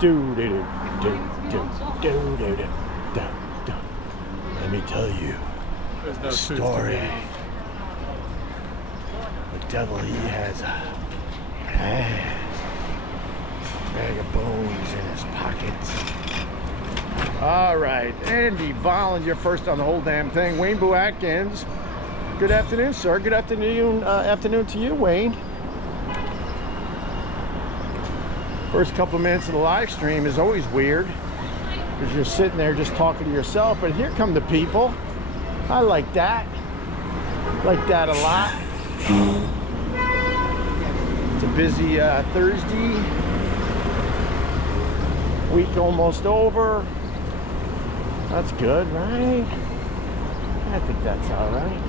do do do do do do do do do. Let me tell you a story. The devil, he has a bag of bones in his pocket. All right, Andy Volland, you're first on the whole damn thing. Wayne Boo Atkins, good afternoon, sir. Good afternoon, afternoon to you, Wayne. First couple of minutes of the live stream is always weird because you're sitting there just talking to yourself, but here come the people. I like that. Like that a lot. It's a busy Thursday. Week almost over. That's good, right? I think that's all right.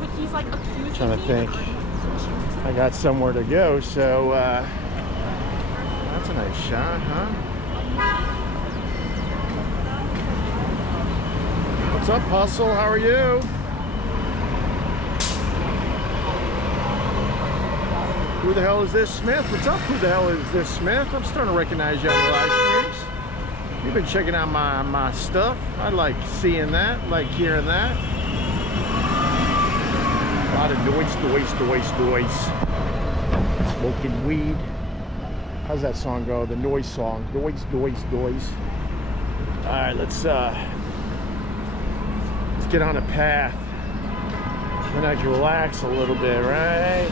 But he's like accusing Trying to think. I got somewhere to go, so that's a nice shot, huh? What's up, Hustle? How are you? Who the hell is this, Smith? What's up? Who the hell is this, Smith? I'm starting to recognize you on the live streams. You've been checking out my stuff. I like seeing that, like hearing that. A lot of noise. Smoking weed. How's that song go? The noise song. Noise. All right, let's get on a path. Then I can relax a little bit, right?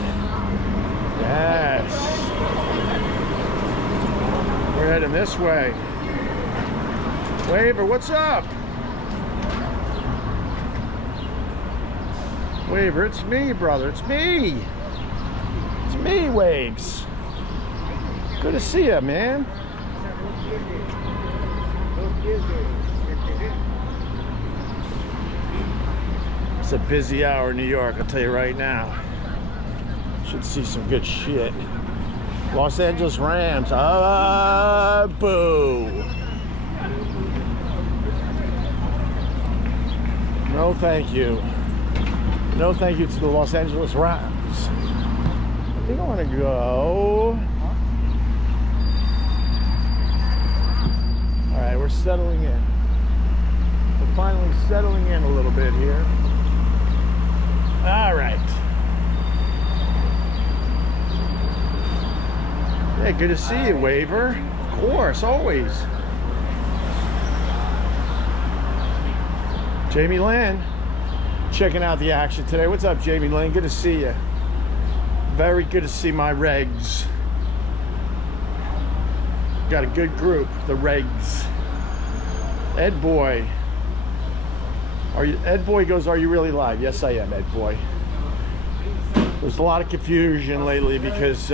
Yes. We're heading this way. Waver, what's up? Waver, it's me, brother. It's me. It's me, Waves. Good to see you, man. It's a busy hour in New York, I'll tell you right now. Should see some good shit. Los Angeles Rams. Boo. No, thank you. No, thank you to the Los Angeles Rams. I think I want to go. All right, we're settling in. We're finally settling in a little bit here. All right. Yeah, good to see you, Waver. Of course, always. Jamie Lynn, checking out the action today. What's up, Jamie Lynn? Good to see you. Very good to see my regs. Got a good group, the regs. Ed Boy. Ed Boy goes, are you really live? Yes, I am, Ed Boy. There's a lot of confusion lately because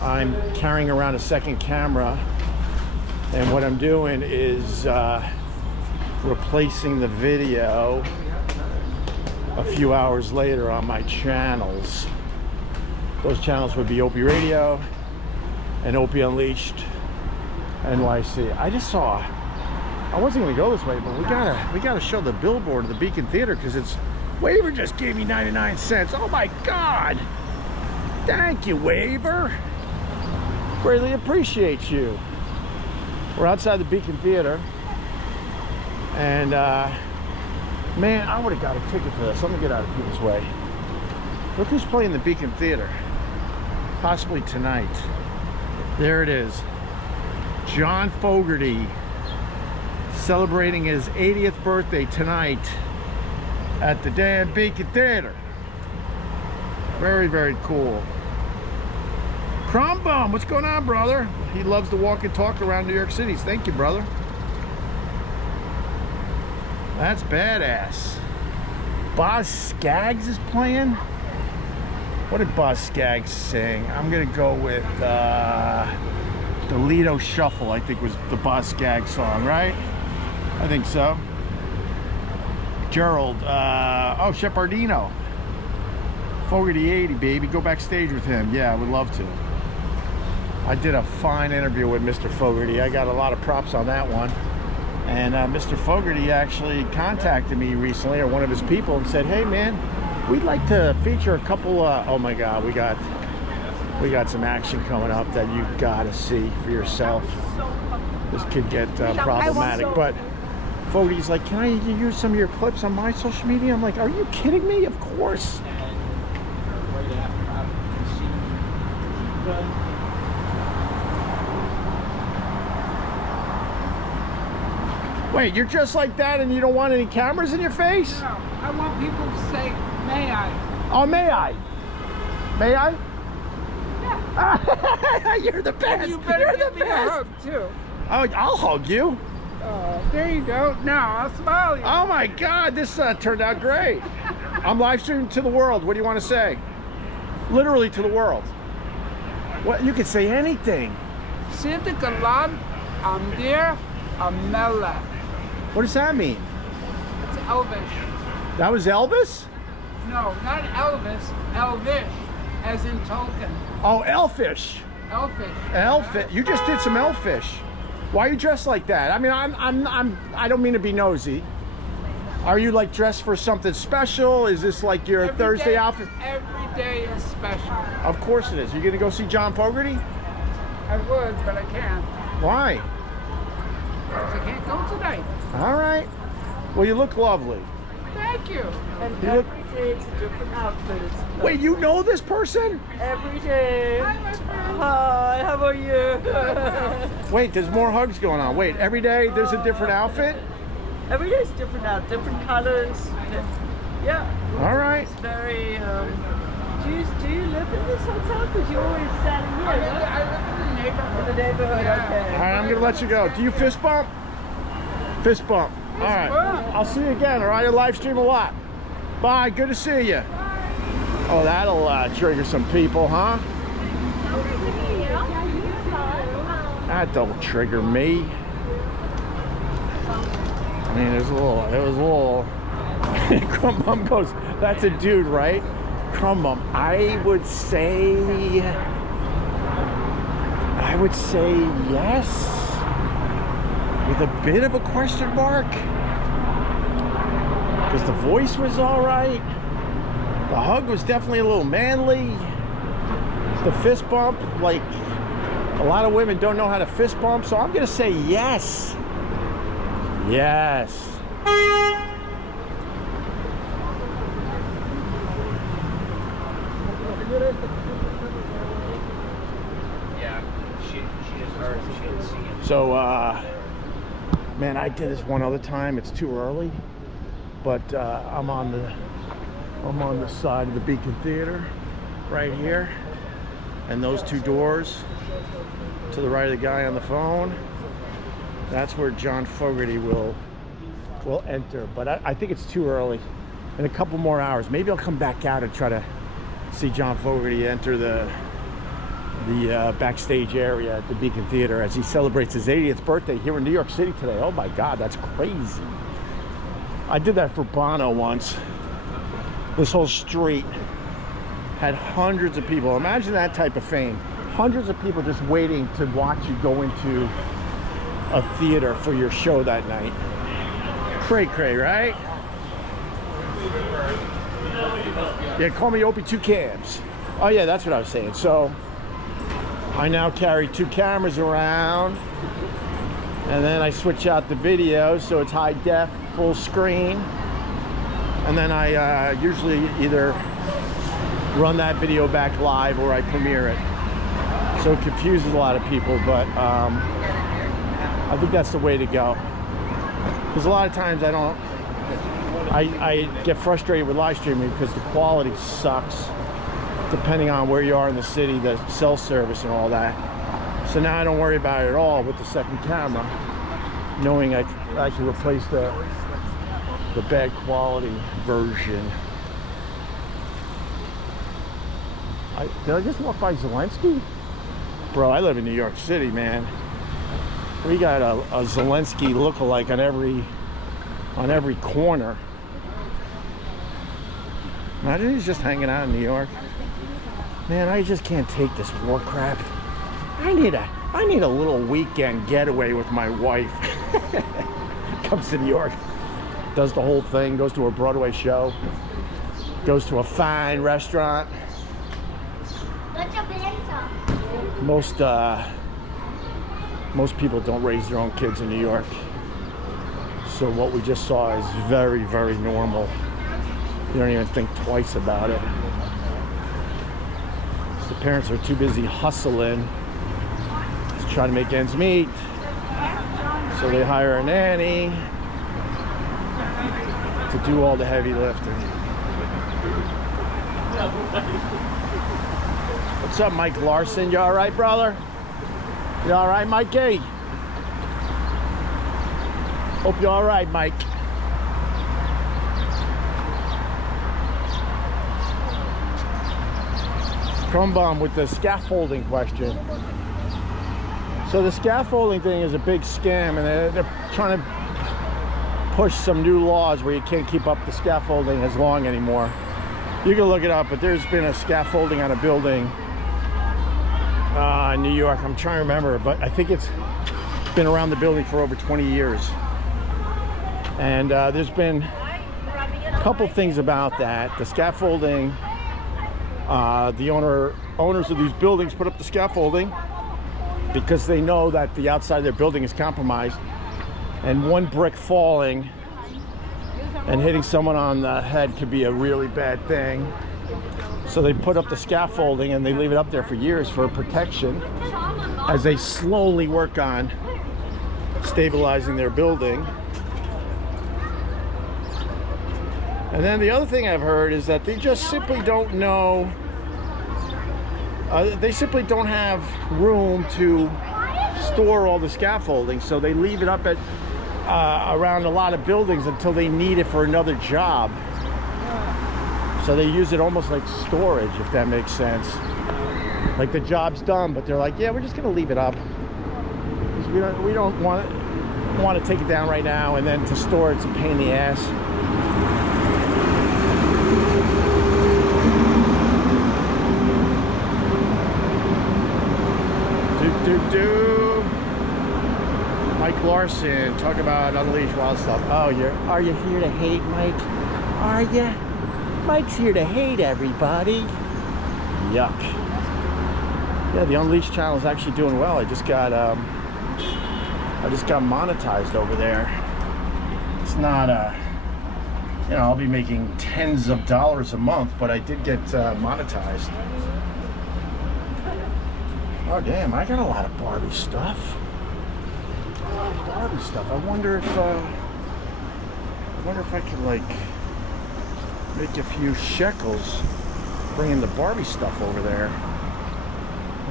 I'm carrying around a second camera, and what I'm doing is replacing the video a few hours later on my channels. Those channels would be Opie Radio and Opie Unleashed NYC. I just saw, I wasn't gonna go this way, but we gotta show the billboard of the Beacon Theater because it's, Waver just gave me 99 cents. Oh my God. Thank you, Waver. Greatly appreciate you. We're outside the Beacon Theater. And man, I would have got a ticket for this. Let me get out of people's way. Look who's playing the Beacon Theater. Possibly tonight. There it is. John Fogerty celebrating his 80th birthday tonight at the damn Beacon Theater. Very, very cool. Crumbum, what's going on, brother? He loves to walk and talk around New York City. Thank you, brother. That's badass. Boz Scaggs is playing. What did Boz Scaggs sing? I'm gonna go with the Lido Shuffle, I think was the Boz Scaggs song, right? I think so. Gerald, oh, Shepardino. Fogerty 80, baby, go backstage with him. Yeah, I would love to. I did a fine interview with Mr. Fogerty. I got a lot of props on that one. And Mr. Fogerty actually contacted me recently, or one of his people, and said, hey man, we'd like to feature a couple, oh my God, we got We got some action coming up that you gotta see for yourself. This could get problematic, but Fogerty's like, can I use some of your clips on my social media? I'm like, are you kidding me? Of course. Wait, you're just like that and you don't want any cameras in your face? No, I want people to say, may I? Oh, may I? May I? Yeah. You're the best. You better You're give the me a best. hug, too. Oh, I'll hug you. There you go. Now I'll smile you. Oh my God, this turned out great. I'm live streaming to the world. What do you want to say? Literally to the world. What? You could say anything. Santa Galan, I'm there, I'm Mela. What does that mean? It's Elvish. That was Elvis? No, not Elvis, Elvish, as in Tolkien. Oh, Elfish. Elfish. Elfish. You just did some Elfish. Why are you dressed like that? I mean, I don't mean to be nosy. Are you like dressed for something special? Is this like your Thursday outfit? Every day is special. Of course it is. Are you gonna go see John Fogerty? I would, but I can't. Why? Because I can't go tonight. All right. Well, you look lovely. Thank you. And You look- every day it's a different outfit. Wait, you know this person? Every day. Hi, my friend. Hi, how are you? Wait, there's more hugs going on. Wait, every day there's a different outfit? Every day is different out, different colors. Yeah. All right. It's very, do you live in this hotel? Because you're always standing here, I right? live in the neighborhood. In the neighborhood, okay. All right, I'm going to let you go. Do you fist bump? Fist bump. All right. bump. I'll see you again, all right? I live stream a lot. Bye. Good to see you. Oh, that'll trigger some people, huh? That don't trigger me. I mean, it was a little. Crumb Bum goes, that's a dude, right? Crumb Bum, I would say yes, with a bit of a question mark, because the voice was all right. The hug was definitely a little manly. The fist bump, like, a lot of women don't know how to fist bump, so I'm gonna say yes. Yes. Yeah, she just heard, she didn't see him. So, man, I did this one other time. It's too early, but I'm on the side of the Beacon Theater, right here, and those two doors to the right of the guy on the phone. That's where John Fogerty will enter. But I think it's too early. In a couple more hours, maybe I'll come back out and try to see John Fogerty enter the backstage area at the Beacon Theater as he celebrates his 80th birthday here in New York City today. Oh my God, that's crazy. I did that for Bono once. This whole street had hundreds of people. Imagine that type of fame. Hundreds of people just waiting to watch you go into a theater for your show that night. Cray, right? Yeah, call me Opie 2 Cams. Oh yeah, that's what I was saying. So I now carry 2 cameras around, and then I switch out the video so it's high def, full screen, and then I usually either run that video back live or I premiere it. So it confuses a lot of people, but I think that's the way to go. Because a lot of times I get frustrated with live streaming because the quality sucks depending on where you are in the city, the cell service and all that. So now I don't worry about it at all with the second camera, knowing I can replace the bad quality version. Did I just walk by Zelensky? Bro, I live in New York City, man. We got a Zelensky lookalike on every corner. Imagine he's just hanging out in New York. Man, I just can't take this war crap. I need a little weekend getaway with my wife. Comes to New York, does the whole thing, goes to a Broadway show, goes to a fine restaurant, Most people don't raise their own kids in New York. So what we just saw is very, very normal. You don't even think twice about it. The parents are too busy hustling, just trying to make ends meet. So they hire a nanny to do all the heavy lifting. What's up, Mike Larson? You all right, brother? You all right, Mikey? Hope you're all right, Mike. Crumbum with the scaffolding question. So the scaffolding thing is a big scam, and they're trying to push some new laws where you can't keep up the scaffolding as long anymore. You can look it up, but there's been a scaffolding on a building in New York. I'm trying to remember, but I think it's been around the building for over 20 years. And there's been a couple things about that. The scaffolding, the owners of these buildings put up the scaffolding because they know that the outside of their building is compromised, and one brick falling and hitting someone on the head could be a really bad thing. So they put up the scaffolding and they leave it up there for years for protection as they slowly work on stabilizing their building. And then the other thing I've heard is that they just simply don't know, they simply don't have room to store all the scaffolding, so they leave it up at around a lot of buildings until they need it for another job. So they use it almost like storage, if that makes sense. Like the job's done, but they're like, yeah, we're just gonna leave it up. We don't want to take it down right now, and then to store it's a pain in the ass. Mike Larson, talk about Unleash Wild Stuff. Oh, are you here to hate, Mike? Are you? Mike's here to hate everybody. Yuck. Yeah, the Unleashed channel is actually doing well. I just got monetized over there. It's not you know, I'll be making tens of dollars a month, but I did get monetized. Oh damn, I got a lot of Barbie stuff. I wonder if I could like make a few shekels bringing the Barbie stuff over there.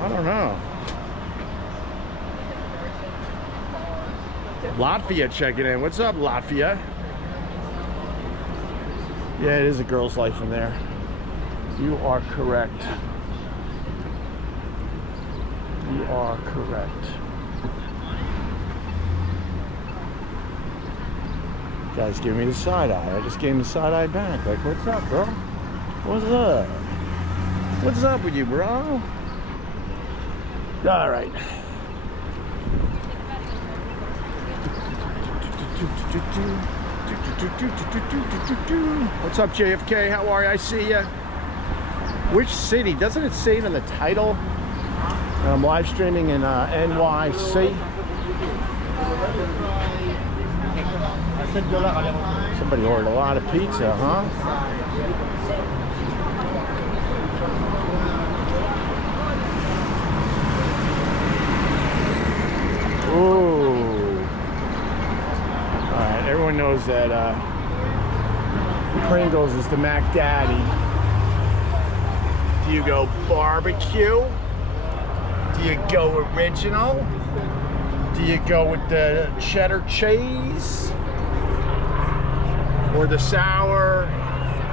I don't know. Latvia checking in. What's up, Latvia? Yeah, it is a girl's life in there. You are correct. You are correct. Guys give me the side eye. I just gave him the side eye back. Like, what's up, bro? What's up? What's up with you, bro? All right. What's up, JFK? How are you? I see ya. Which city? Doesn't it say it in the title? I'm live streaming in NYC. Somebody ordered a lot of pizza, huh? Ooh. Alright, everyone knows that Pringles is the Mac Daddy. Do you go barbecue? Do you go original? Do you go with the cheddar cheese? Or the sour?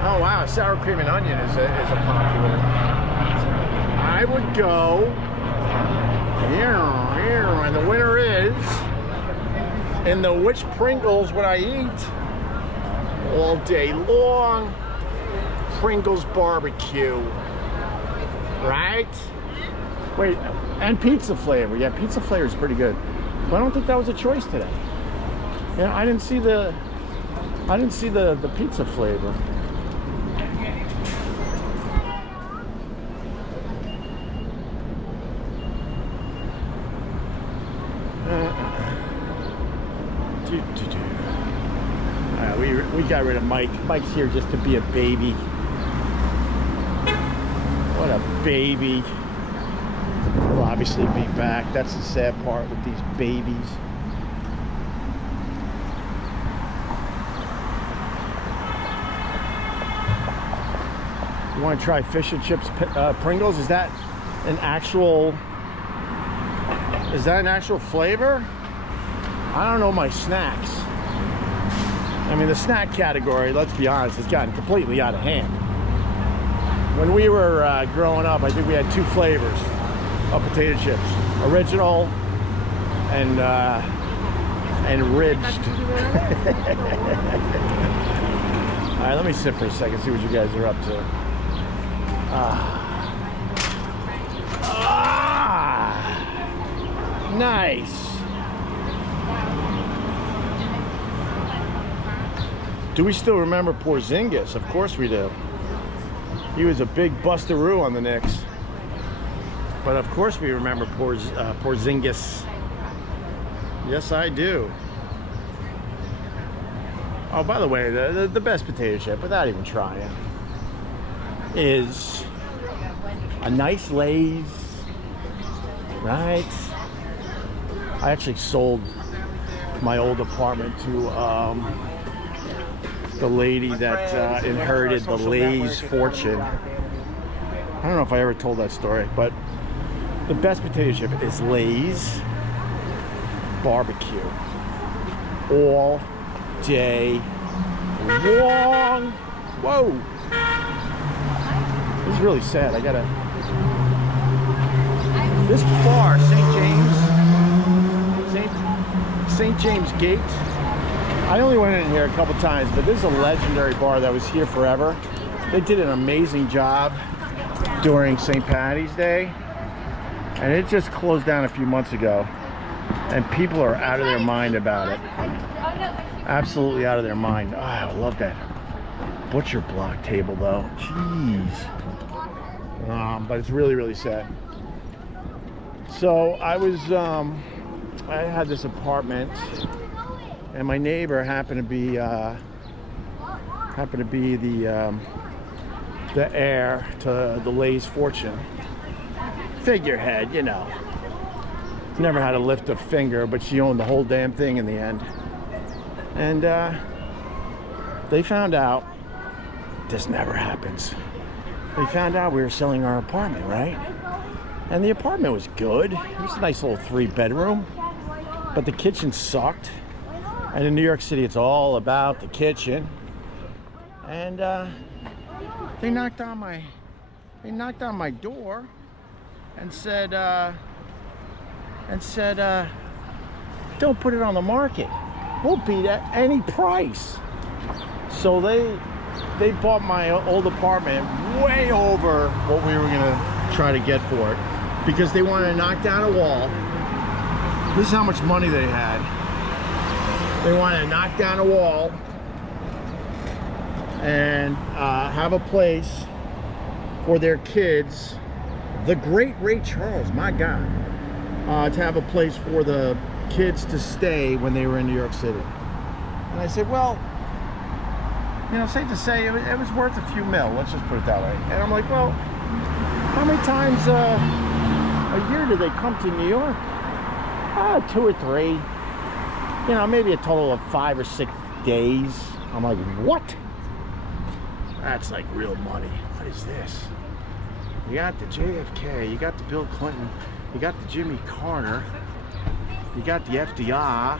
Oh wow, sour cream and onion is a popular. I would go here, and the winner is, and the which Pringles would I eat all day long? Pringles barbecue, right? Wait, and pizza flavor. Yeah, pizza flavor is pretty good. But I don't think that was a choice today. Yeah, I didn't see the pizza flavor. We got rid of Mike. Mike's here just to be a baby. What a baby. He'll obviously be back. That's the sad part with these babies. You want to try fish and chips Pringles? Is that an actual flavor? I don't know my snacks. I mean, the snack category, let's be honest, has gotten completely out of hand. When we were growing up, I think we had two flavors of potato chips: original and ridged. All right, let me sit for a second, see what you guys are up to. Nice. Do we still remember Porzingis? Of course we do. He was a big bustaroo on the Knicks. But of course we remember Porzingis. Yes, I do. Oh, by the way, the best potato chip, without even trying, is a nice Lay's, right? I actually sold my old apartment to the lady that inherited the Lay's fortune. I don't know if I ever told that story, but the best potato chip is Lay's barbecue. All day long. Whoa. This is really sad. I gotta. This bar, St. James Gate. I only went in here a couple times, but this is a legendary bar that was here forever. They did an amazing job during St. Patty's Day, and it just closed down a few months ago, and people are out of their mind about it. Absolutely out of their mind. Oh, I love that butcher block table though. Jeez. But it's really, really sad. So I had this apartment, and my neighbor happened to be the heir to the Lay's fortune. Figurehead, you know. Never had to lift a finger, but she owned the whole damn thing in the end. And they found out, this never happens. They found out we were selling our apartment, right? And the apartment was good. It was a nice little 3-bedroom, but the kitchen sucked. And in New York City, it's all about the kitchen. And they knocked on my door and said, don't put it on the market. We'll beat at any price. So they bought my old apartment way over what we were gonna try to get for it, because they wanted to knock down a wall. This is how much money they had. They wanted to knock down a wall and have a place for their kids. The great Ray Charles, my God, to have a place for the kids to stay when they were in New York City. And I said, well, you know, safe to say it was worth a few mil, let's just put it that way. And I'm like, well, how many times a year do they come to New York? 2 or 3. You know, maybe a total of 5 or 6 days. I'm like, what? That's like real money. What is this? You got the JFK, you got the Bill Clinton, you got the Jimmy Carter, you got the FDR,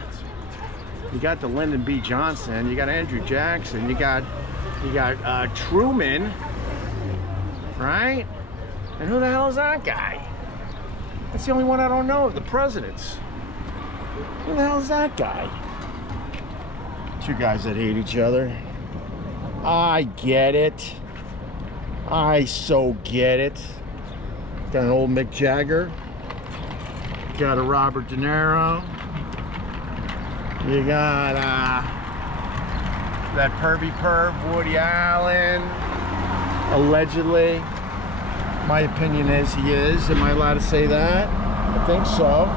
you got the Lyndon B. Johnson, you got Andrew Jackson, you got Truman, right? And who the hell is that guy? That's the only one I don't know of the presidents. Who the hell is that guy? Two guys that hate each other. I get it. I so get it. Got an old Mick Jagger. Got a Robert De Niro. You got that pervy perv Woody Allen. Allegedly. My opinion is he is. Am I allowed to say that? I think so.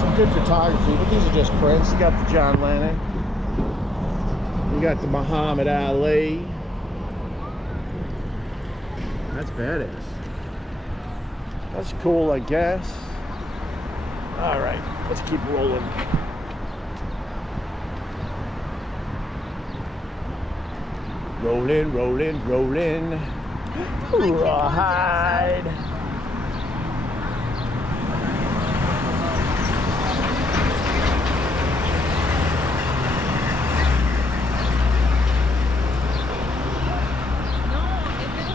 So good photography, but these are just prints. You got the John Lennon. You got the Muhammad Ali. That's badass. That's cool, I guess. All right, let's keep rolling. Rolling, rolling, rolling. Rawhide.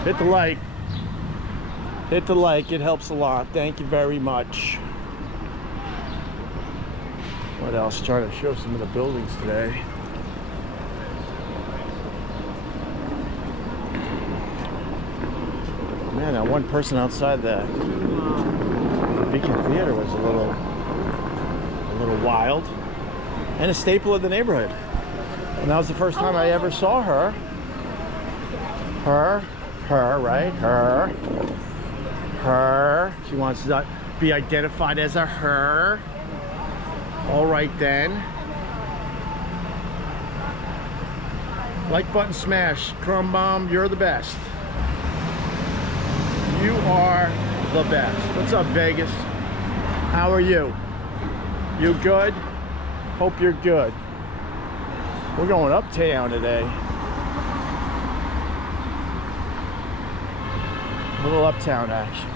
Hit the like. Hit the like, it helps a lot. Thank you very much. What else? Trying to show some of the buildings today. Man, that one person outside the Beacon Theater was a little wild. And a staple of the neighborhood. And that was the first time I ever saw her. Her, right? Her. She wants to be identified as a her. All right then. Like button smash. Crumb Bomb, you're the best. You are the best. What's up, Vegas? How are you? You good? Hope you're good. We're going uptown today. A little uptown action.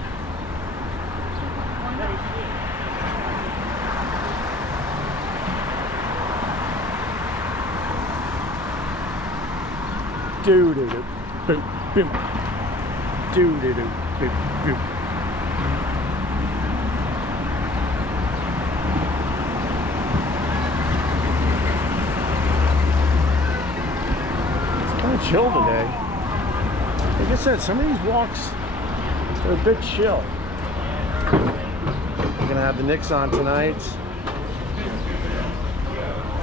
Do do do, boom boom. Do do do, boom boom. It's kind of chill today. Like I said, some of these walks. They're a bit chill. We're gonna have the Knicks on tonight.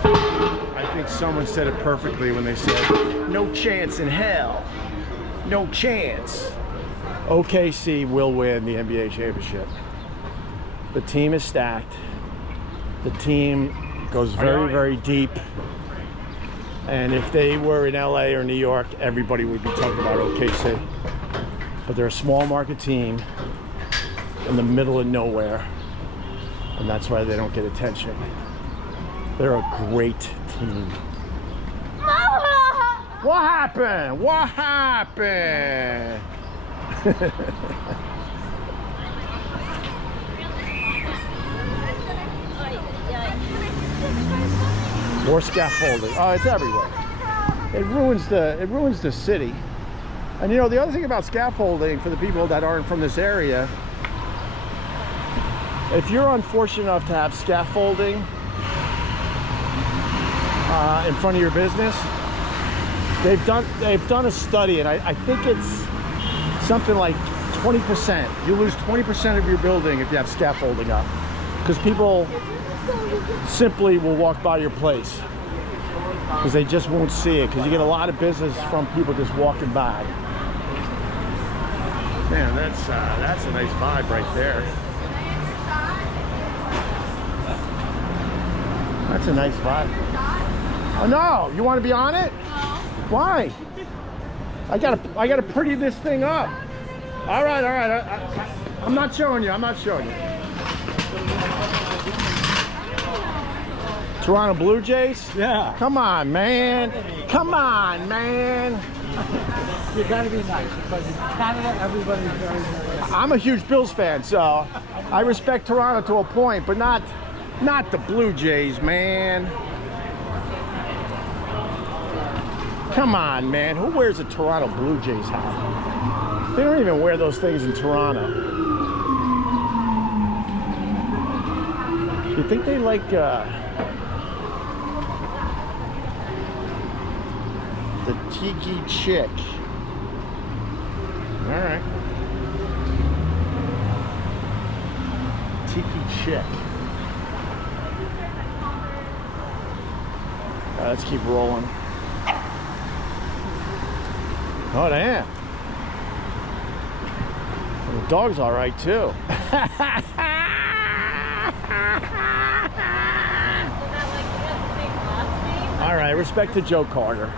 I think someone said it perfectly when they said, "No chance in hell, no chance." OKC will win the NBA championship. The team is stacked. The team goes very, very deep. And if they were in LA or New York, everybody would be talking about OKC. But they're a small market team in the middle of nowhere, and that's why they don't get attention. They're a great team. What happened? What happened? More scaffolding. Oh, it's everywhere. It ruins the city. And you know, the other thing about scaffolding for the people that aren't from this area, if you're unfortunate enough to have scaffolding in front of your business, they've done a study, and I think it's something like 20%. You lose 20% of your building if you have scaffolding up, because people simply will walk by your place because they just won't see it, because you get a lot of business from people just walking by. Man, that's a nice vibe right there. That's a nice vibe. Oh no, you want to be on it? No. Why? I gotta pretty this thing up. All right. I'm not showing you. Toronto Blue Jays? Yeah. Come on, man. You gotta be nice, because in Canada, everybody's very, very nice. I'm a huge Bills fan, so I respect Toronto to a point, but not the Blue Jays, man. Come on, man. Who wears a Toronto Blue Jays hat? They don't even wear those things in Toronto. You think they like the Tiki Chick? All right. Tiki Chick. Let's keep rolling. Oh, damn. And the dog's all right, too. All right, respect to Joe Carter.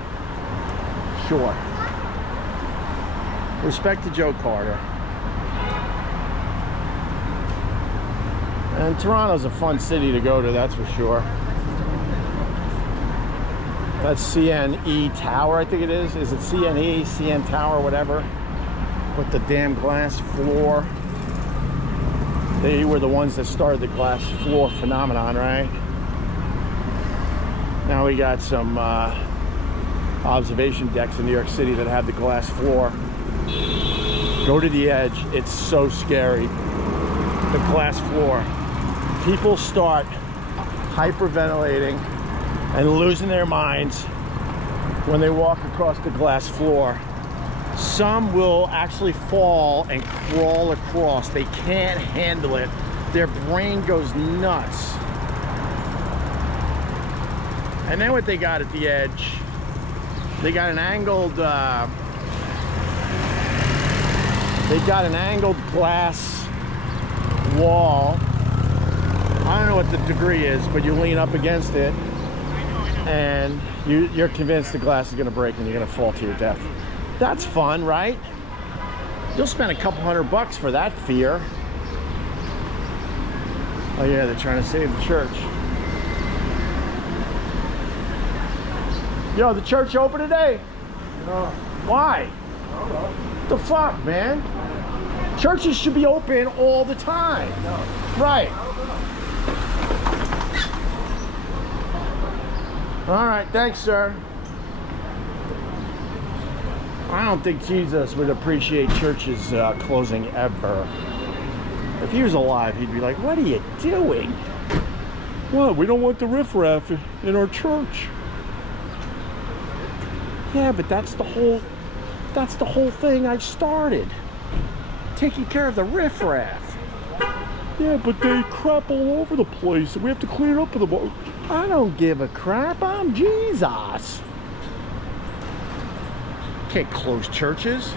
Sure. Respect to Joe Carter. And Toronto's a fun city to go to, that's for sure. That's CNE Tower, I think it is. Is it CNE, CN Tower, whatever? With the damn glass floor. They were the ones that started the glass floor phenomenon, right? Now we got some observation decks in New York City that have the glass floor. Go to the edge, it's so scary. The glass floor. People start hyperventilating and losing their minds when they walk across the glass floor. Some will actually fall and crawl across. They can't handle it. Their brain goes nuts. And then what they got at the edge, they got an angled glass wall. I don't know what the degree is, but you lean up against it and you're convinced the glass is going to break and you're going to fall to your death. That's fun, right? You'll spend a couple $100 for that fear. Oh yeah, they're trying to save the church. Yo, the church open today? No. Why? I don't know. What the fuck, man? Churches should be open all the time. No. Right. All right, thanks, sir. I don't think Jesus would appreciate churches closing ever. If he was alive, he'd be like, what are you doing? Well, we don't want the riffraff in our church. Yeah, but that's the whole thing I started. Taking care of the riffraff. Yeah, but they crap all over the place and we have to clean it up for the boat. I don't give a crap. I'm Jesus. Can't close churches.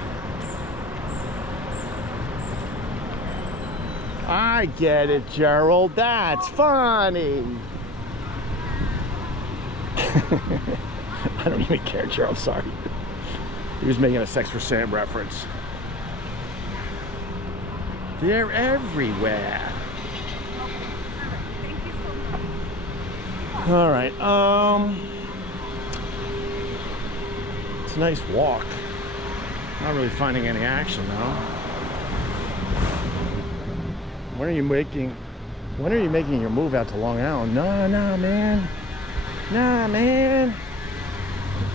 I get it, Gerald. That's funny. I don't even care, Gerald. Sorry. He was making a Sex for Sam reference. They're everywhere. All right. It's a nice walk. Not really finding any action though. When are you making your move out to Long Island? Nah, man. Nah, man.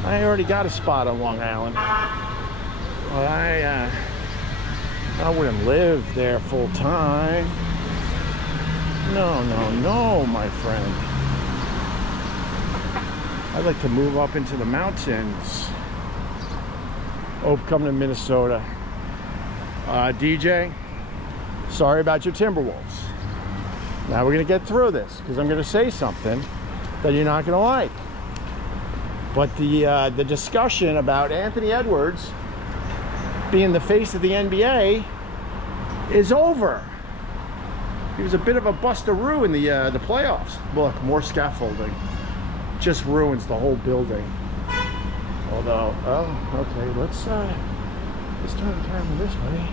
I already got a spot on Long Island. Well, I wouldn't live there full time. No, my friend. I'd like to move up into the mountains. Oh, coming to Minnesota. DJ, sorry about your Timberwolves. Now we're gonna get through this because I'm gonna say something that you're not gonna like. But the discussion about Anthony Edwards being the face of the NBA is over. He was a bit of a bustaroo in the playoffs. Look, more scaffolding. Just ruins the whole building. Although, oh, okay, let's turn the camera this way.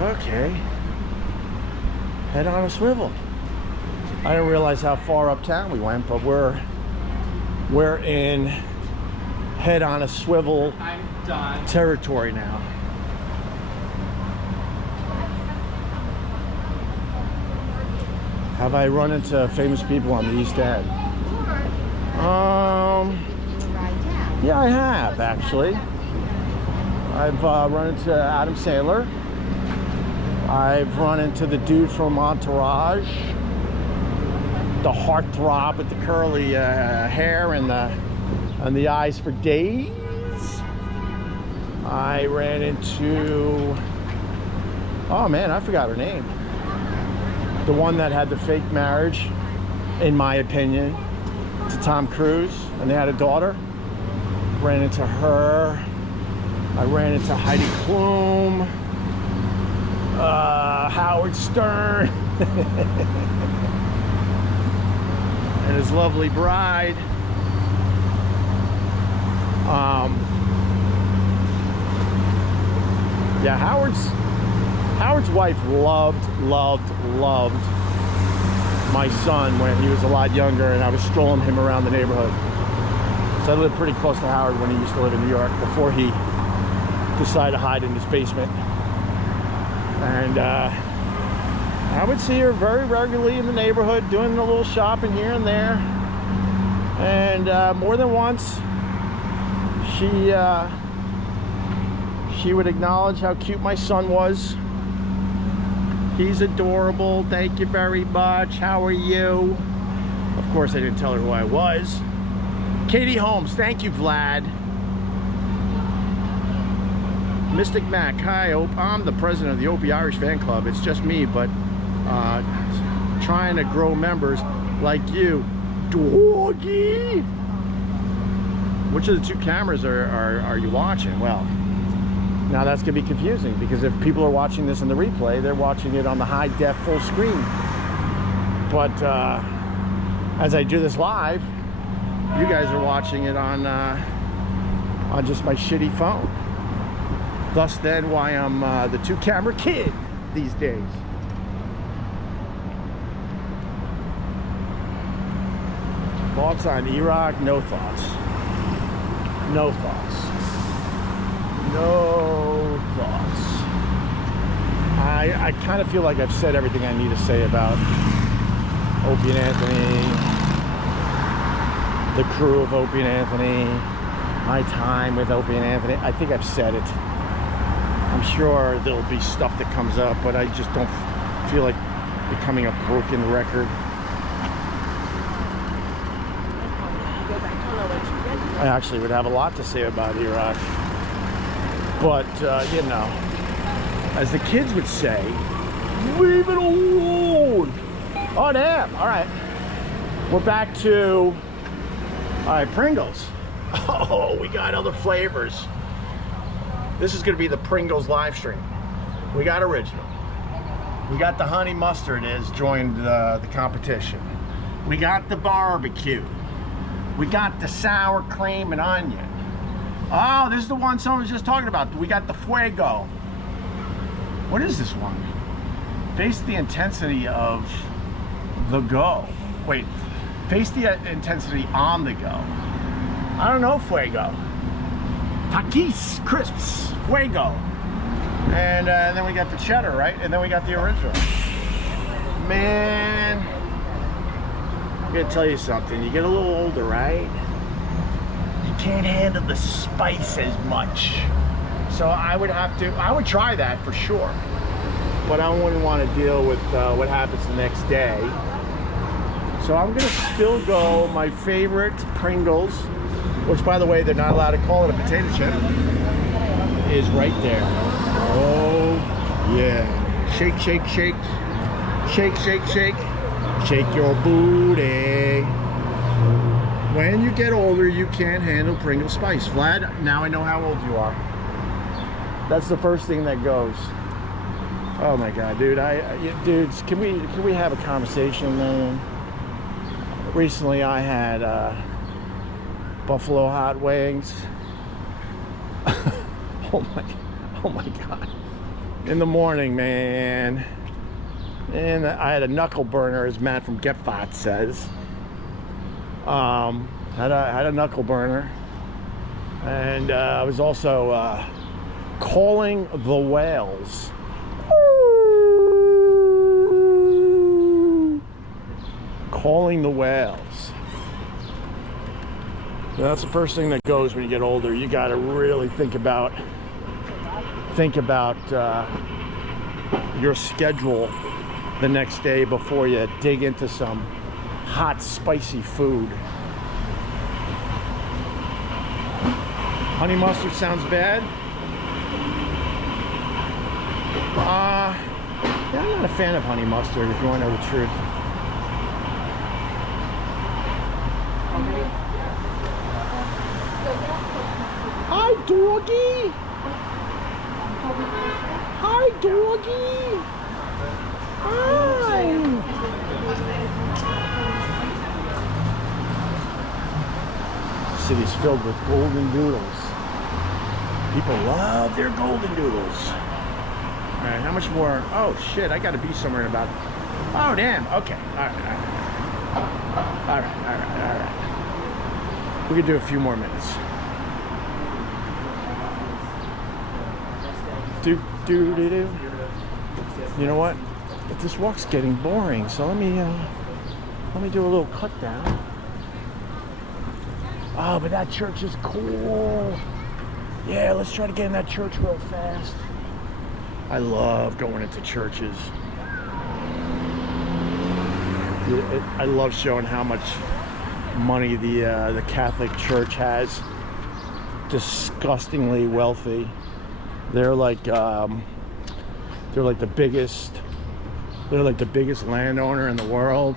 Okay. Head on a swivel. I didn't realize how far uptown we went, but we're in head on a swivel territory now. Have I run into famous people on the East End? Yeah, I have actually. I've run into Adam Sandler. I've run into the dude from Entourage, the heartthrob with the curly hair and the eyes for days. I ran into, oh man, I forgot her name. The one that had the fake marriage, in my opinion, to Tom Cruise, and they had a daughter. Ran into her. I ran into Heidi Klum. Howard Stern and his lovely bride. Yeah, Howard's wife loved my son when he was a lot younger, and I was strolling him around the neighborhood. So I lived pretty close to Howard when he used to live in New York before he decided to hide in his basement. And I would see her very regularly in the neighborhood doing a little shopping here and there. And more than once, she would acknowledge how cute my son was. He's adorable. Thank you very much. How are you? Of course, I didn't tell her who I was. Katie Holmes. Thank you, Vlad. Mystic Mac. Hi, Ope. I'm the president of the Opie Irish fan club. It's just me, but trying to grow members like you. Doggy. Which of the two cameras are you watching? Well, now that's gonna be confusing, because if people are watching this in the replay, they're watching it on the high def full screen. But as I do this live, you guys are watching it on just my shitty phone. Thus then why I'm the two camera kid these days. Thoughts on Iraq? No thoughts. No thoughts. No thoughts. I kind of feel like I've said everything I need to say about Opie and Anthony, the crew of Opie and Anthony, my time with Opie and Anthony. I think I've said it. I'm sure there'll be stuff that comes up, but I just don't feel like becoming a broken record. I actually would have a lot to say about Iraq. But, you know, as the kids would say, leave it alone. Oh, damn. All right. We're back to, all right, Pringles. Oh, we got other flavors. This is going to be the Pringles live stream. We got original. We got the honey mustard has joined the competition. We got the barbecue. We got the sour cream and onion. Oh, this is the one someone was just talking about. We got the Fuego. What is this one? Face the intensity of the go. Wait, face the intensity on the go. I don't know, Fuego. Takis, crisps, Fuego. And then we got the cheddar, right? And then we got the original. Man, I'm gonna tell you something. You get a little older, right? You can't handle the spice as much. So I would try that for sure. But I wouldn't want to deal with what happens the next day. So I'm gonna still go my favorite Pringles, which by the way, they're not allowed to call it a potato chip, is right there. Oh, yeah. Shake, shake, shake. Shake, shake, shake. Shake your booty. When you get older, you can't handle Pringle spice. Vlad, now I know how old you are. That's the first thing that goes. Oh my God, dude. Dudes, can we have a conversation, man? Recently, I had buffalo hot wings. Oh my God. In the morning, man. And I had a knuckle burner, as Matt from Gepfot says. Had a knuckle burner. And I was also calling the whales. Calling the whales. So that's the first thing that goes when you get older. You got to really think about your schedule the next day before you dig into some hot, spicy food. Honey mustard sounds bad. Yeah, I'm not a fan of honey mustard, if you want to know the truth. Hi, doggy. Hi, doggy. Hi. City's filled with golden doodles. People love their golden doodles. All right, how much more? Oh shit, I gotta be somewhere in about. Oh damn. Okay. All right. We could do a few more minutes. Do. You know what? This walk's getting boring, so let me do a little cut down. Oh, but that church is cool. Yeah, let's try to get in that church real fast. I love going into churches. I love showing how much money the Catholic Church has. Disgustingly wealthy. They're like the biggest landowner in the world.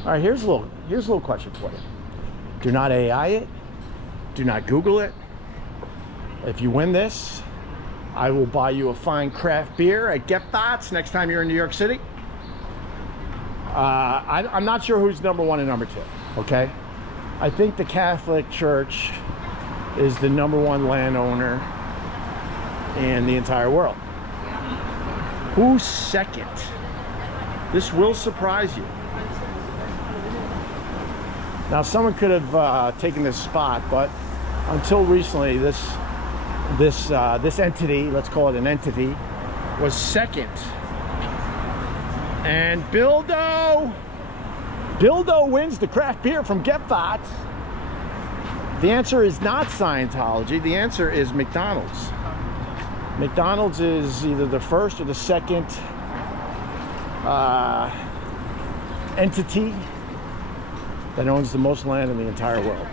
All right, here's a little question for you. Do not AI it. Do not Google it. If you win this, I will buy you a fine craft beer at Get Thoughts next time you're in New York City. I'm not sure who's number one and number two, okay? I think the Catholic Church is the number one landowner in the entire world. Who's second? This will surprise you. Now, someone could have taken this spot, but until recently, this entity, let's call it an entity, was second. And Bildo wins the craft beer from Get Thoughts. The answer is not Scientology. The answer is McDonald's. McDonald's is either the first or the second entity that owns the most land in the entire world.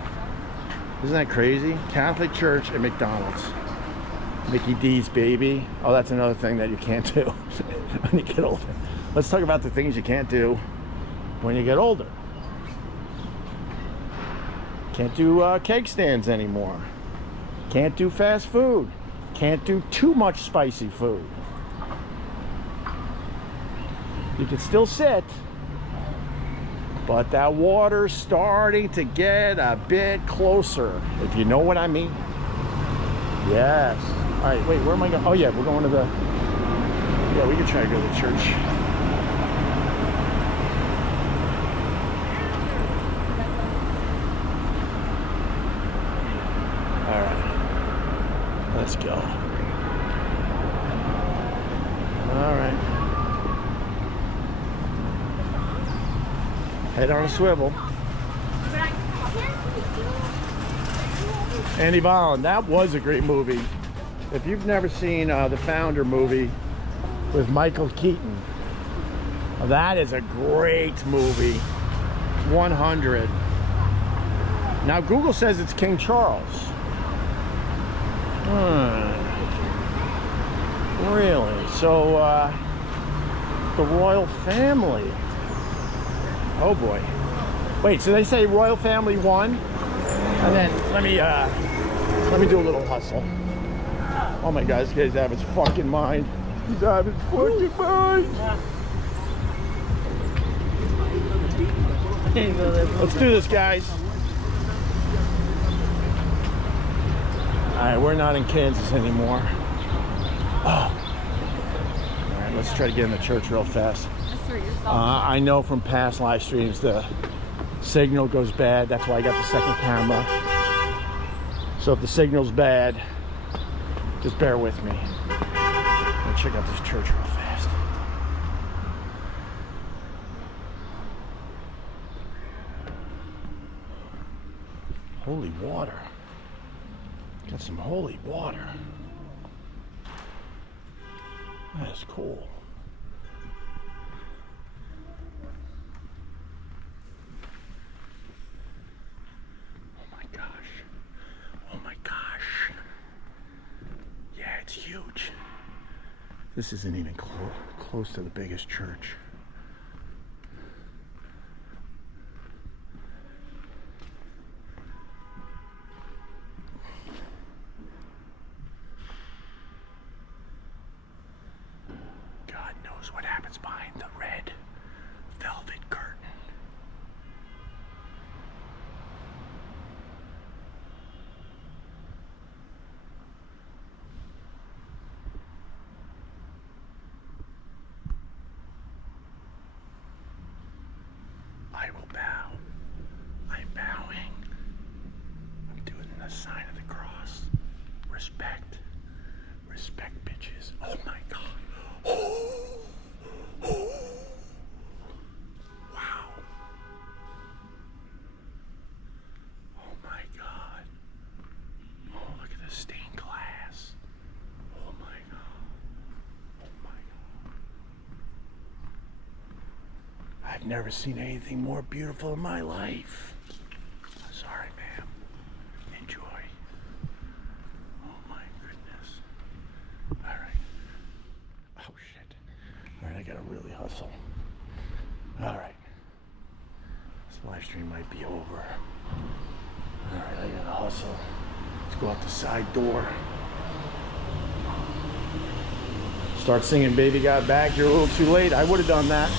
Isn't that crazy? Catholic Church and McDonald's. Mickey D's, baby. Oh, that's another thing that you can't do when you get older. Let's talk about the things you can't do when you get older. Can't do cake stands anymore. Can't do fast food. Can't do too much spicy food. You can still sit, but that water's starting to get a bit closer, if you know what I mean. Yes. All right, wait, where am I going? Oh yeah, we're going to the, yeah, we can try to go to the church. All right, let's go. All right. Head on a swivel. Andy Bond, that was a great movie. If you've never seen the Founder movie with Michael Keaton, that is a great movie. 100. Now Google says it's King Charles. Really? So the royal family. Oh boy. Wait, so they say royal family won? And then let me do a little hustle. Oh my God, this guy's out of his fucking mind. He's out of his fucking mind. Let's do this, guys. All right, we're not in Kansas anymore. Oh. All right, let's try to get in the church real fast. I know from past live streams the signal goes bad. That's why I got the second camera. So if the signal's bad, just bear with me. Let's check out this church real fast. Holy water. Got some holy water. That's cool. Oh my gosh. Oh my gosh. Yeah, it's huge. This isn't even close to the biggest church. will bow. I'm bowing. I'm doing the sign of the cross. Respect. Respect, bitches. Oh my God. Oh. Oh. Wow. Oh my God. Oh, look at the stained glass. Oh my God. Oh my God. I've never seen anything more beautiful in my life. Sorry, ma'am. Enjoy. Oh my goodness. All right. Oh shit. All right, I gotta really hustle. All right. This live stream might be over. All right, I gotta hustle. Let's go out the side door. Start singing Baby Got Back. You're a little too late. I would have done that.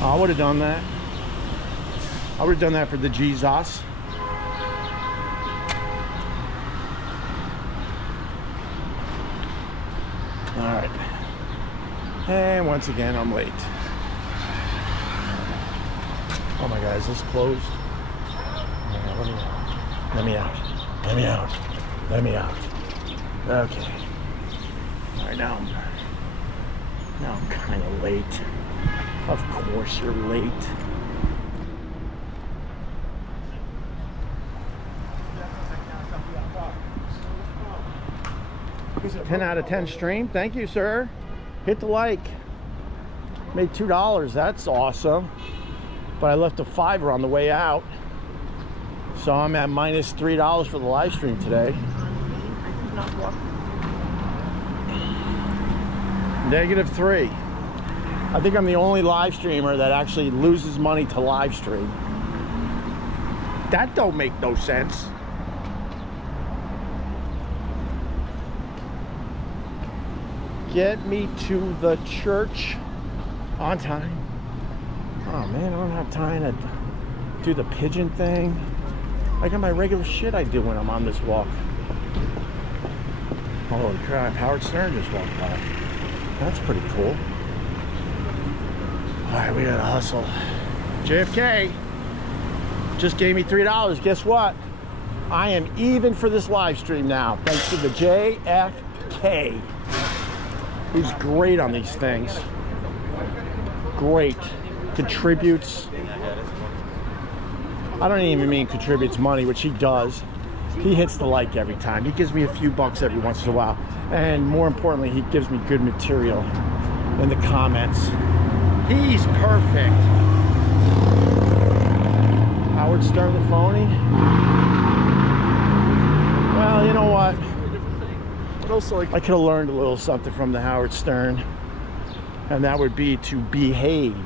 I would have done that. I would have done that for the Jesus. All right. And once again, I'm late. Oh my God, is this closed? Let me out. Let me out. Let me out. Okay. All right, now I'm kind of late. Of course you're late. 10 out of 10 stream. Thank you, sir. Hit the like. Made $2. That's awesome. But I left a $5 on the way out. So I'm at minus $3 for the live stream today. -3. I think I'm the only live streamer that actually loses money to live stream. That don't make no sense. Get me to the church on time. Oh man, I don't have time to do the pigeon thing. I got my regular shit I do when I'm on this walk. Holy crap, Howard Stern just walked by. That's pretty cool. All right, we gotta hustle. JFK just gave me $3. Guess what? I am even for this live stream now, thanks to the JFK. He's great on these things. Great. Contributes. I don't even mean contributes money, which he does. He hits the like every time. He gives me a few bucks every once in a while. And more importantly, he gives me good material in the comments. He's perfect. Howard Stern the phony? Well, you know what? I could have learned a little something from the Howard Stern, and that would be to behave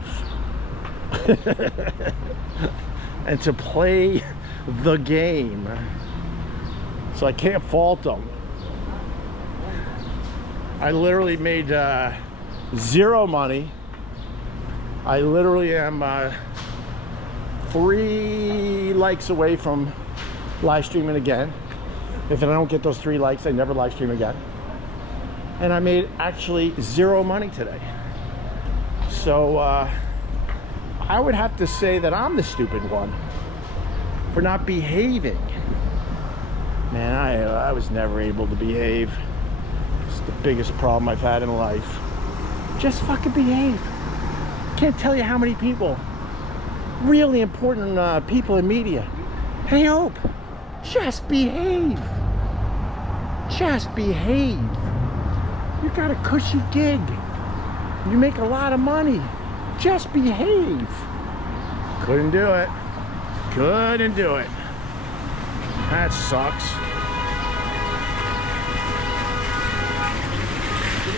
and to play the game. So I can't fault them. I literally made 0 money. I literally am 3 likes away from live streaming again. If I don't get those 3 likes, I never live stream again. And I made actually 0 money today. So I would have to say that I'm the stupid one for not behaving. Man, I was never able to behave. It's the biggest problem I've had in life. Just fucking behave. Can't tell you how many people, really important people in media. Hey, Hope, just behave. Just behave. You got a cushy gig. You make a lot of money. Just behave. Couldn't do it. Couldn't do it. That sucks.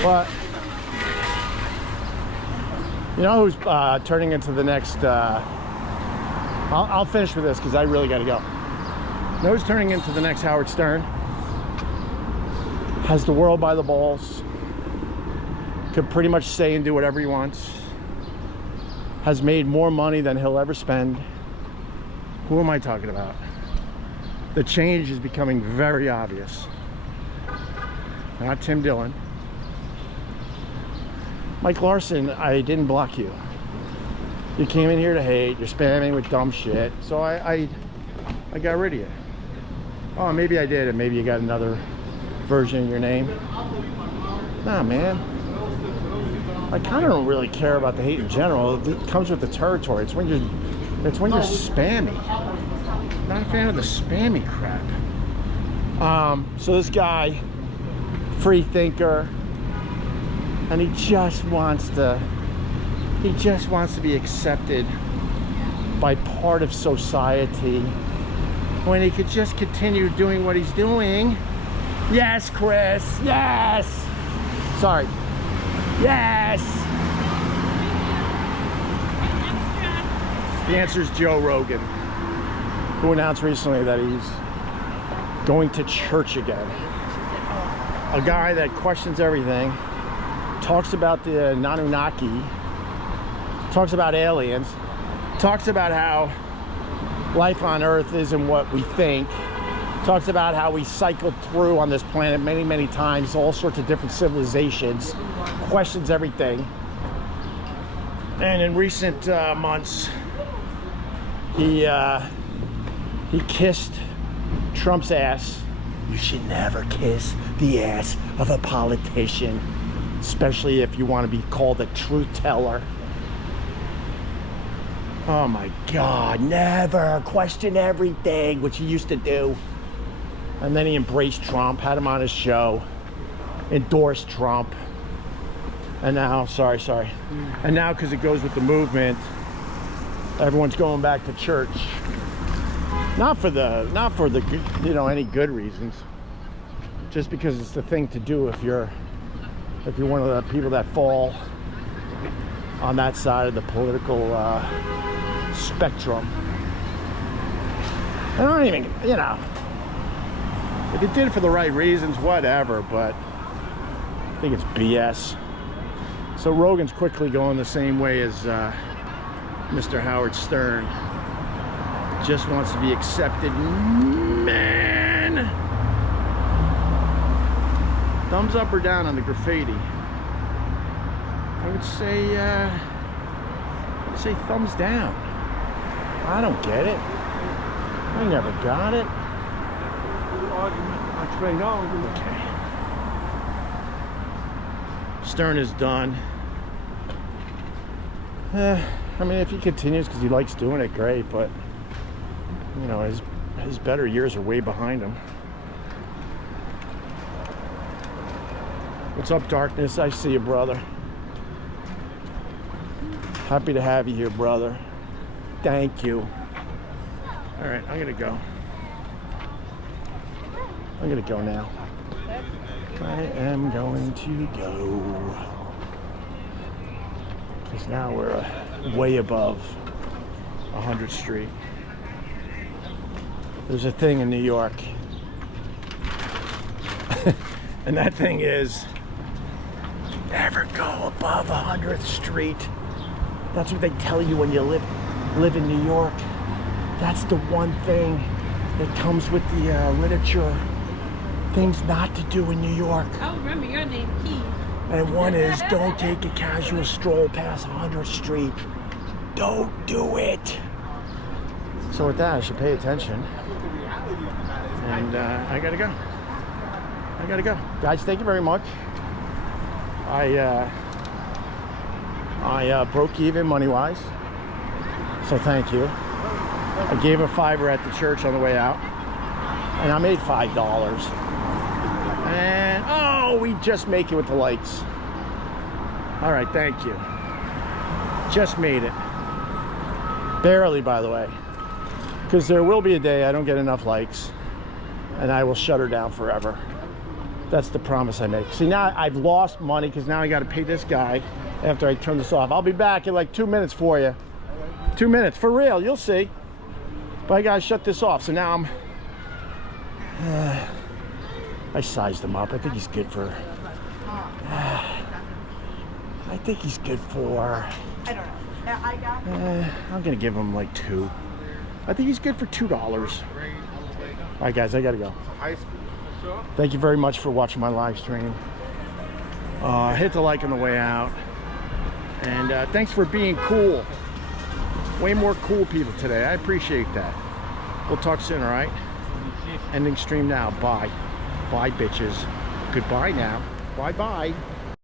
But you know who's turning into the next I'll finish with this because I really gotta go. You know who's turning into the next Howard Stern? Has the world by the balls, could pretty much say and do whatever he wants, has made more money than he'll ever spend. Who am I talking about? The change is becoming very obvious. Not Tim Dillon. Mike Larson, I didn't block you. You came in here to hate. You're spamming with dumb shit. So I got rid of you. Oh, maybe I did, and maybe you got another version of your name. Nah, man. I kind of don't really care about the hate in general. It comes with the territory. It's when you're spammy. Not a fan of the spammy crap. So this guy, free thinker, and he just wants to be accepted by part of society when he could just continue doing what he's doing. Yes, Chris, yes. Sorry. Yes. The answer is Joe Rogan, who announced recently that he's going to church again. A guy that questions everything, talks about the Anunnaki, talks about aliens, talks about how life on Earth isn't what we think, talks about how we cycled through on this planet many, many times, all sorts of different civilizations, questions everything. And in recent months, he kissed Trump's ass. You should never kiss the ass of a politician, especially if you want to be called a truth teller. Oh my God, never question everything, which he used to do. And then he embraced Trump, had him on his show, endorsed Trump. And now, sorry. And now, because it goes with the movement, everyone's going back to church. Not for the any good reasons. Just because it's the thing to do if you're one of the people that fall on that side of the political spectrum. I don't even, if it did it for the right reasons, whatever, but I think it's BS. So Rogan's quickly going the same way as Mr. Howard Stern. Just wants to be accepted. Man! Thumbs up or down on the graffiti? I would say thumbs down. I don't get it. I never got it. Okay. Stern is done. I mean, if he continues because he likes doing it, great, but his better years are way behind him. What's up, darkness? I see you, brother. Happy to have you here, brother. Thank you. All right, I'm gonna go. I'm gonna go now. I am going to go. Because now we're way above 100th Street. There's a thing in New York. And that thing is, never go above 100th Street. That's what they tell you when you live in New York. That's the one thing that comes with the literature. Things not to do in New York. I'll remember your name, Keith. And one is, don't take a casual stroll past 100th Street. Don't do it. So with that, I should pay attention. And I gotta go. Guys, thank you very much. I broke even money-wise. So thank you. I gave a $5 at the church on the way out. And I made $5. And, oh, we just make it with the lights. All right, thank you. Just made it. Barely, by the way. Because there will be a day I don't get enough likes. And I will shut her down forever. That's the promise I make. See, now I've lost money because now I got to pay this guy after I turn this off. I'll be back in like 2 minutes for you. 2 minutes, for real, you'll see. But I got to shut this off. So now I'm... I sized him up. I think he's good for... I think he's good for... I don't know. I got I'm going to give him like 2. I think he's good for $2. All right, guys, I got to go. Thank you very much for watching my live stream. Hit the like on the way out. And thanks for being cool. Way more cool people today. I appreciate that. We'll talk soon, all right? Ending stream now. Bye. Bye, bitches. Goodbye now. Bye-bye.